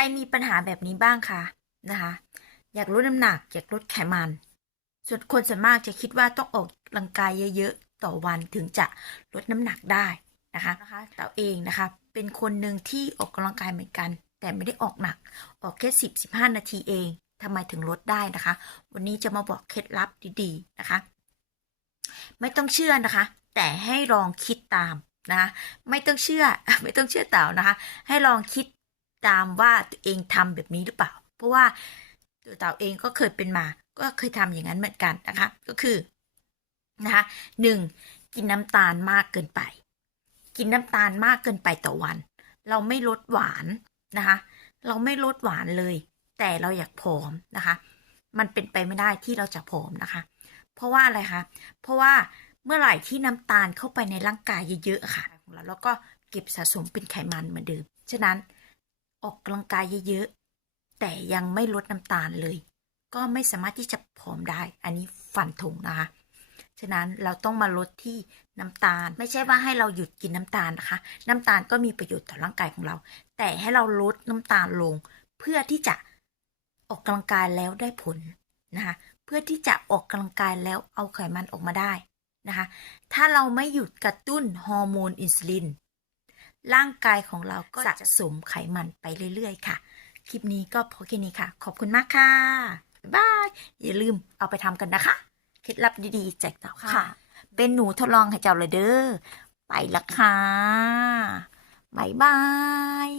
รมีปัญหาแบบนี้บ้างคะนะคะ อยากลดน้ำหนัก อยากลดไขมัน ส่วนคนส่วนมากจะคิดว่าต้องออกกำลังกายเยอะๆ ต่อวันถึงจะลดน้ำหนักได้นะคะนะคะเราเองนะคะ เป็นคนหนึ่งที่ออกกำลังกายเหมือนกัน แต่ไม่ได้ออกหนัก ออกแค่สิบสิบห้านาทีเองทำไมถึงลดได้นะคะ วันนี้จะมาบอกเคล็ดลับดีๆนะคะ ไม่ต้องเชื่อนะคะ แต่ให้ลองคิดตามนะคะไม่ต้องเชื่อไม่ต้องเชื่อเต่านะคะ ให้ลองคิด ตามว่าตัวเองทำแบบนี้หรือเปล่า เพราะว่าตัวเต่าเองก็เคยเป็นมา ก็เคยทำอย่างนั้นเหมือนกันนะคะ ก็คือนะคะหนึ่งกินน้ำตาลมากเกินไป กินน้ำตาลมากเกินไปต่อวัน เราไม่ลดหวานนะคะ เราไม่ลดหวานเลย แต่เราอยากผอมนะคะ มันเป็นไปไม่ได้ที่เราจะผอมนะคะ เพราะว่าอะไรคะ เพราะว่าเมื่อไหร่ที่น้ำตาลเข้าไปในร่างกายเยอะๆค่ะของเราแล้วก็เก็บสะสมเป็นไขมันเหมือนเดิม ฉะนั้น ออกกำลังกายเยอะๆ แต่ยังไม่ลดน้ำตาลเลย ก็ไม่สามารถที่จะผอมได้ อันนี้ฟันธงนะคะ ฉะนั้นเราต้องมาลดที่น้ำตาล ไม่ใช่ว่าให้เราหยุดกินน้ำตาลนะคะ น้ำตาลก็มีประโยชน์ต่อร่างกายของเรา แต่ให้เราลดน้ำตาลลง เพื่อที่จะออกกำลังกายแล้วได้ผลนะคะ เพื่อที่จะออกกำลังกายแล้วเอาไขมันออกมาได้นะคะ ถ้าเราไม่หยุดกระตุ้นฮอร์โมนอินซูลิน ร่างกายของเราก็จะสะสมไขมันไปเรื่อย ๆ ค่ะ คลิปนี้ก็พอแค่นี้ค่ะ ขอบคุณมากค่ะบ๊ายบาย อย่าลืมเอาไปทำกันนะคะ เคล็ดลับดีๆ แจกเต่าค่ะ เป็นหนูทดลองให้เจ้าเลยเด้อ ไปละค่ะบ๊ายบาย